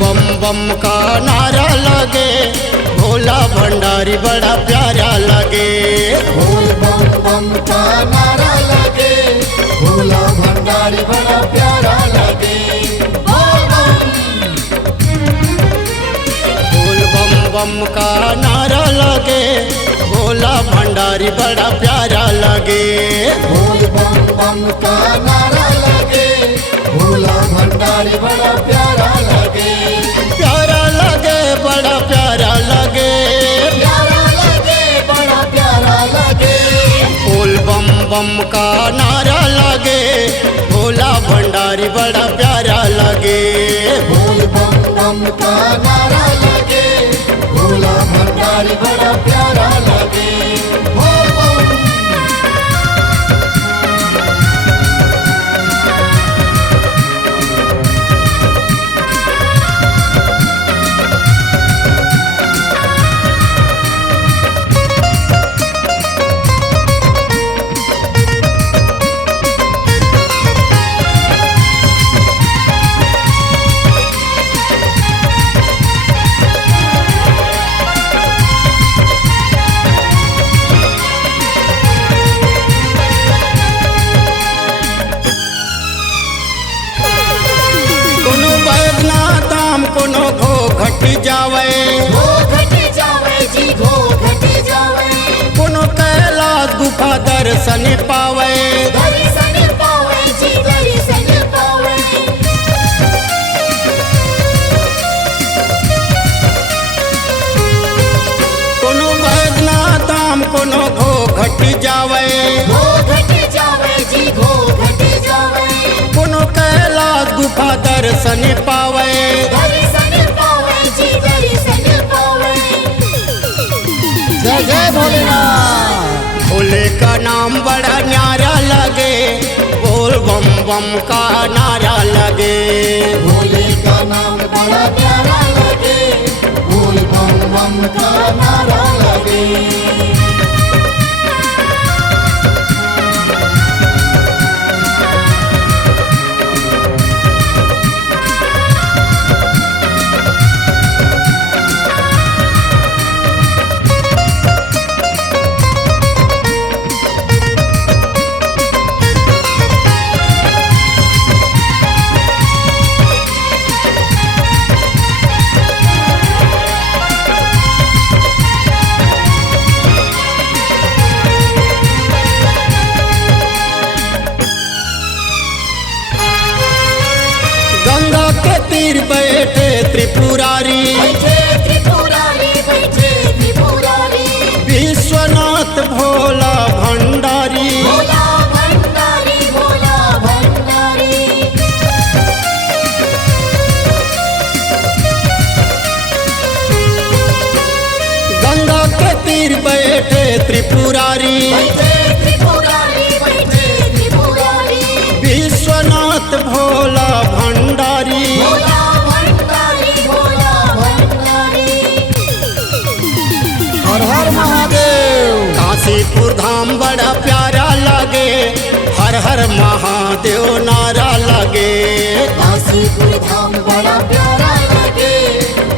बम बम का नारा लगे, भोला भंडारी बड़ा प्यारा लगे। बोल बम बम का नारा लगे, भोला भंडारी बड़ा प्यारा लगे। बोल बम बम का नारा लगे, भोला भंडारी बड़ा प्यारा लगे। बोल बम बम का नारा लगे, भोला भंडारी बड़ा प्यारा लगे। प्यारा लगे बड़ा प्यारा लगे, प्यारा लगे बड़ा प्यारा लगे। बोल बम बम का नारा लगे, भोला भंडारी बड़ा प्यारा लगे। बोल बम बम का नारा लगे, भोला भंडारी बड़ा प्यारा लगे। बोल बम कोनो घो घट जावे, घो घट जावे जी घो घट जावे। कोनो कैलाश गुफा दर्शन पावे, दर्शन पावे जी दर्शन पावे। कोनो बैद्यनाथ धाम कोनो घो घट जावे, घो घट जावे जी घो घट जावे। कोनो कैलाश गुफा दर्शन पावे, दर्शन पावे जी दर्शन पावे। जय जय भोलेनाथ। भोले का नाम बड़ा न्यारा लगे, बोल बम बम का नारा लगे। भोले का नाम बड़ा प्यारा लगे, बोल बम बम का नारा लगे। गंगा के तीर बैठे त्रिपुरारी, बैठे त्रिपुरारी बैठे त्रिपुरारी। विश्वनाथ भोला भंडारी, भोला भंडारी भोला भंडारी। गंगा के तीर बैठे त्रिपुरारी, बैठे त्रिपुरारी बैठे त्रिपुरारी। विश्वनाथ भोला भंडारी। भोला भंडारी भोला भंडारी। हर हर महादेव। काशीपुर धाम बड़ा प्यारा लगे, हर हर महादेव नारा लगे। काशीपुर धाम बड़ा प्यारा लगे,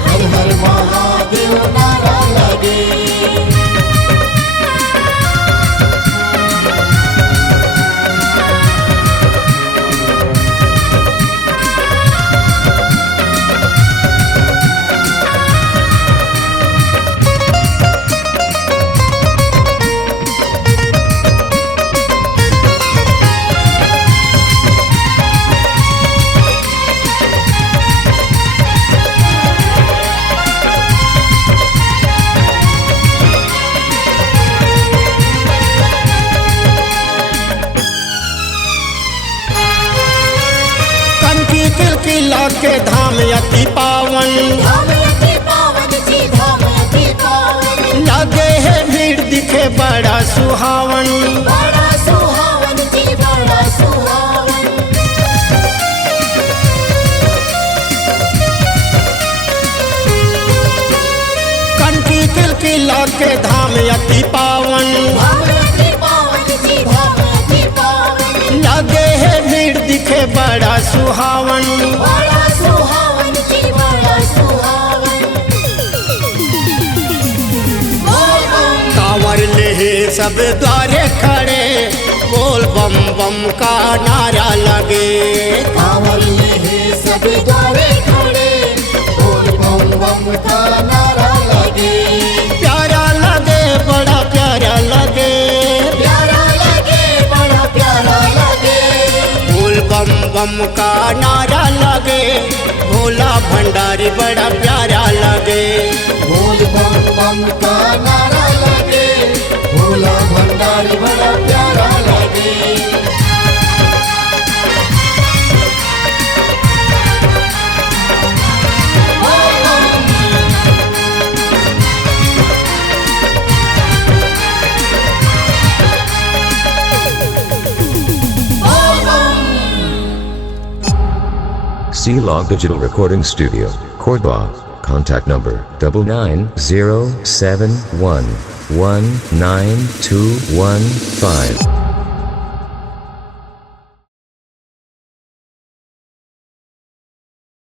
हर हर महादेव नारा लगे। किला के धाम अति पावन, धाम अति पावन जी धाम अति पावन। लगे है भीड़ दिखे बड़ा सुहावन, बड़ा सुहावन जी बड़ा के धाम अति पावन, धाम अति पावन जी धाम अति पावन, लगे है भीड़ दिखे बड़ा सुहावन। बड़ा सुहावन जी बड़ा सुहावन। बोल बम कांवर ले सब द्वारे खड़े, बोल बम बम का नारा लगे। कांवर ले सभी द्वारे खड़े, बोल बम बम का नारा लगे। प्यारा लगे बड़ा प्यारा लगे, प्यारा लगे बड़ा प्यारा लगे। बोल बम बम का नारा लगे, भोला भंडारी बड़ा प्यारा लगे। बोल बम बम का नारा लगे, भोला भंडारी बड़ा प्यारा लगे। बोल बम बोल बम। C-Log Digital Recording Studio, Cordoba. Contact number 99071192115.